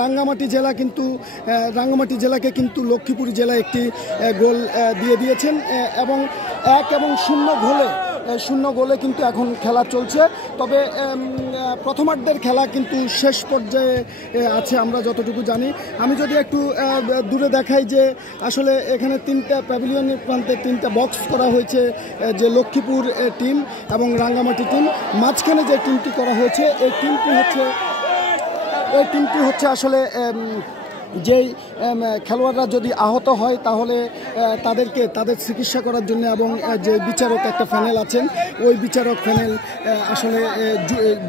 রাঙ্গামাটি জেলাকে কিন্তু লক্ষ্মীপুর জেলা একটি গোল দিয়ে দিয়েছেন এবং 1-0 গোলে কিন্তু এখন খেলা চলছে। তবে প্রথমার্ধের খেলা কিন্তু শেষ পর্যায়ে আছে আমরা যতটুকু জানি। আমি যদি একটু দূরে দেখাই যে আসলে এখানে 3টা প্যাভিলিয়নের প্রান্তে 3টা বক্স করা হয়েছে, যে লক্ষ্মীপুর টিম এবং রাঙ্গামাটি টিম। মাঝখানে যে টিমটি করা হয়েছে এই টিমটি হচ্ছে আসলে যেই খেলোয়াড়রা যদি আহত হয় তাহলে তাদের চিকিৎসা করার জন্য, এবং যে বিচারক একটা প্যানেল আছেন ওই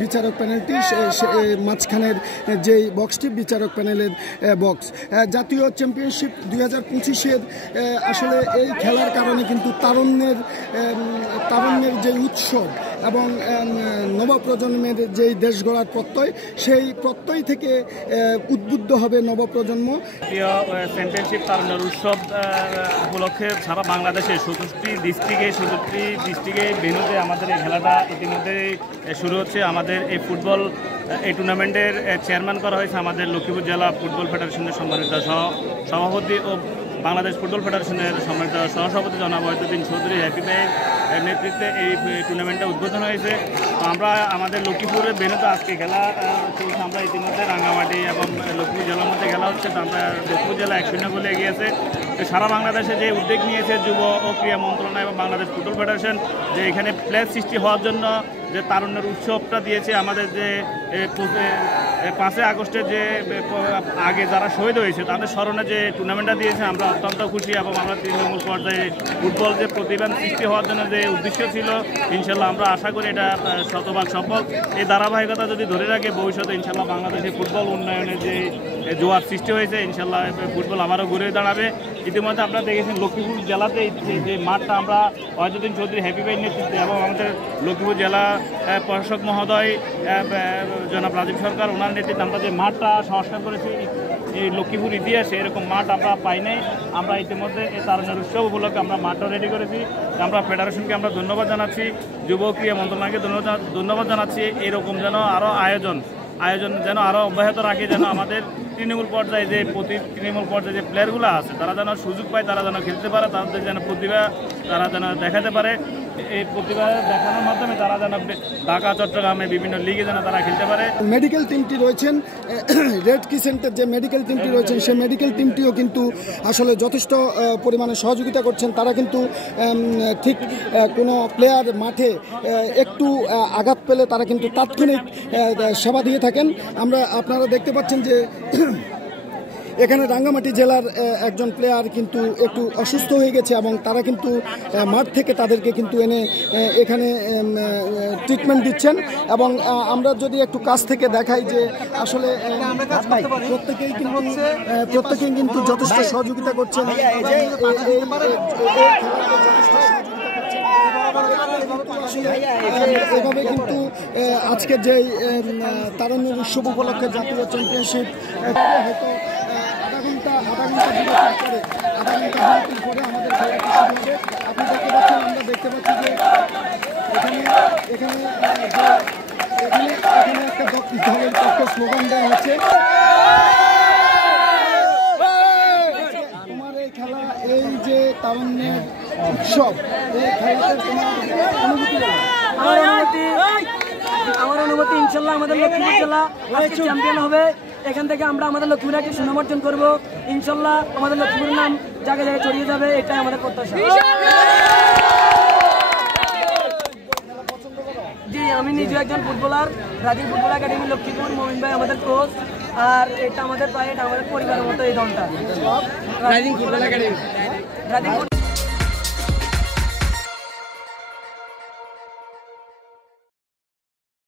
বিচারক প্যানেলটি মাঝখানের যেই বক্সটি বিচারক প্যানেলের বক্স। জাতীয় চ্যাম্পিয়নশিপ 2025-এর আসলে এই খেলার কারণে কিন্তু তারুণ্যের যে উৎসব এবং নবপ্রজন্মের যেই দেশ গড়ার প্রত্যয়, সেই প্রত্যয় থেকে উদ্বুদ্ধ হবে নবপ্রজন্ম। চ্যাম্পিয়নশিপ তারুণ্যের উৎসব উপলক্ষে সারা বাংলাদেশে 67 ডিস্ট্রিক্টে ভেন্যুতে আমাদের এই খেলাটা ইতিমধ্যে শুরু হচ্ছে। আমাদের এই ফুটবল এই টুর্নামেন্টের চেয়ারম্যান করা হয়েছে আমাদের লক্ষ্মীপুর জেলা ফুটবল ফেডারেশনের সম্মানিত সভাপতি ও বাংলাদেশ ফুটবল ফেডারেশনের সম্মানিত সহসভাপতি জনাব ওয়াহিদুদ্দিন চৌধুরী হ্যাপি ভাইয়ের নেতৃত্বে এই টুর্নামেন্টটা উদ্বোধন হয়েছে। আমরা আমাদের লক্ষ্মীপুরের ভেন্যুতে আজকে খেলা চলছে। আমরা ইতিমধ্যে রাঙ্গামাটি এবং লক্ষ্মীপুর জেলার মধ্যে খেলা হচ্ছে। তো আমরা লক্ষ্মীপুর জেলা 1-0 গোলে এগিয়েছে। সারা বাংলাদেশে যে উদ্যোগ নিয়েছে যুব ও ক্রীড়া মন্ত্রণালয় এবং বাংলাদেশ ফুটবল ফেডারেশন, যে এখানে প্লেয়ার সৃষ্টি হওয়ার জন্য যে তারুণ্যের উৎসবটা দিয়েছে, আমাদের যে 5 আগস্টের যে আগে যারা শহীদ হয়েছে তাদের স্মরণে যে টুর্নামেন্টটা দিয়েছে, আমরা অত্যন্ত খুশি। এবং আমরা তৃণমূল পর্যায়ে ফুটবল যে প্রতিভান সৃষ্টি হওয়ার জন্য যে উদ্দেশ্য ছিল, ইনশাল্লাহ আমরা আশা করি এটা শতভাগ সফল। এই ধারাবাহিকতা যদি ধরে রাখে ভবিষ্যতে ইনশাল্লাহ বাংলাদেশে ফুটবল উন্নয়নের যে জোয়ার সৃষ্টি হয়েছে, ইনশাল্লাহ ফুটবল আবারও ঘুরে দাঁড়াবে। ইতিমধ্যে আপনারা দেখেছেন লক্ষ্মীপুর জেলাতে যে মাঠটা আমরা ওয়াহিদুদ্দিন চৌধুরী হ্যাপি ভাইয়ের নেতৃত্বে এবং আমাদের লক্ষ্মীপুর জেলা প্রশাসক মহোদয় জনাব রাজীব সরকার, ওনার নেতৃত্বে আমরা যে মাঠটা সংস্কার করেছি, এই লক্ষ্মীপুর ইতিহাসে এরকম মাঠ আমরা পাই নাই। আমরা ইতিমধ্যে এই তারুণ্যের উৎসব উপলক্ষে আমরা মাঠটা রেডি করেছি। আমরা ফেডারেশনকে আমরা ধন্যবাদ জানাচ্ছি, যুব ক্রীড়া মন্ত্রণালয়কে ধন্যবাদ জানাচ্ছি। এরকম যেন আরও আয়োজন যেন আরও অব্যাহত রাখে, যেন আমাদের তৃণমূল পর্যায়ে যে তৃণমূল পর্যায়ে যে প্লেয়ারগুলো আছে তারা যেন সুযোগ পায়, তারা যেন খেলতে পারে, তাদের যেন প্রতিভা তারা যেন দেখাতে পারে। এই প্রতিভা দেখানোর মাধ্যমে তারা যেন ঢাকা চট্টগ্রামে বিভিন্ন লিগে যেন তারা খেলতে পারে। মেডিকেল টিমটি রয়েছেন, রেড ক্রিসেন্টের যে মেডিকেল টিমটি রয়েছেন সেই মেডিকেল টিমটিও কিন্তু আসলে যথেষ্ট পরিমাণে সহযোগিতা করছেন। তারা কিন্তু ঠিক কোনো প্লেয়ার মাঠে একটু আঘাত পেলে তারা কিন্তু তাৎক্ষণিক সেবা দিয়ে থাকেন। আপনারা দেখতে পাচ্ছেন যে এখানে রাঙ্গামাটি জেলার একজন প্লেয়ার কিন্তু একটু অসুস্থ হয়ে গেছে এবং তারা কিন্তু মাঠ থেকে তাদেরকে কিন্তু এনে এখানে ট্রিটমেন্ট দিচ্ছেন। এবং আমরা যদি একটু কাছ থেকে দেখাই যে আসলে প্রত্যেকেই কিন্তু যথেষ্ট সহযোগিতা করছেন। এভাবে কিন্তু আজকের যে তারুণ্যের উৎসব উপলক্ষে জাতীয় চ্যাম্পিয়নশিপ হয়তো আধা ঘন্টা বিরতির পরে আমাদের খেলাটি শুরু হবে। আপনি দেখতে পাচ্ছি যে এখানে একটা দলের পক্ষে স্লোগান দেওয়া হচ্ছে, তোমার এই খেলা, এই যে তারুণ্যের উৎসব, এই খেলাতে তোমার অনুভূতি? আমার অনুভূতি ইনশাল্লাহ আমাদের লক্ষ্মীপুর জেলা চ্যাম্পিয়ন হবে। এখান থেকে আমরা আমাদের লক্ষ্মীপুরে একটি সুনাম অর্জন করবো। ইনশাল্লাহ আমাদের লক্ষ্মীপুরের নাম জায়গায় জায়গায় ছড়িয়ে যাবে, এটাই আমাদের প্রত্যাশা। জি, আমি নিজে একজন footballer, Rajib football academy Lakshmipur, Momin ভাই আমাদের কোচ। আর এটা আমাদের পরিবারের মতো এই দলটা।